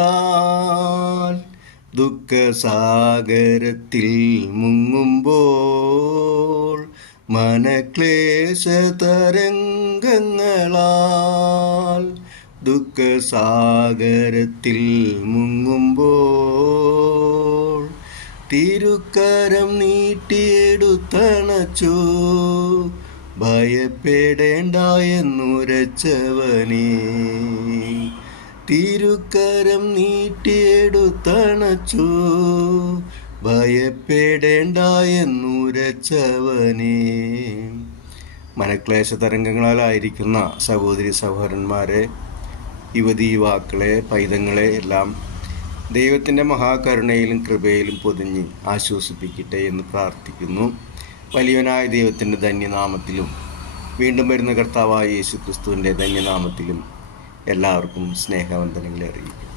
മനക്ലേശതരംഗങ്ങളാൽ ദുഃഖസാഗരത്തിൽ മുങ്ങുമ്പോൾ മനക്ലേശതരംഗങ്ങളാൽ ദുഃഖസാഗരത്തിൽ മുങ്ങുമ്പോൾ തിരുക്കരം നീട്ടിയെടുത്തണച്ചു ഭയപ്പെടേണ്ട എന്നുരച്ചവനേ തിരുക്കരം നീട്ടിയെടുത്തണച്ചു ഭയപ്പെടേണ്ട എന്നുരച്ചവനേ മനക്ലേശ തരംഗങ്ങളാലായിരിക്കുന്ന സഹോദരി സഹോദരന്മാരെ യുവതി യുവാക്കളെ പൈതങ്ങളെ എല്ലാം ദൈവത്തിന്റെ മഹാകരുണയിലും കൃപയിലും പൊതിഞ്ഞ് ആശ്വസിപ്പിക്കട്ടെ എന്ന് പ്രാർത്ഥിക്കുന്നു. വലിയവനായ ദൈവത്തിന്റെ ധന്യനാമത്തിലും വീണ്ടും വരുന്ന കർത്താവായ യേശു ക്രിസ്തുവിന്റെ ധന്യനാമത്തിലും എല്ലാവർക്കും സ്നേഹവന്ദനങ്ങളെ അറിയിക്കും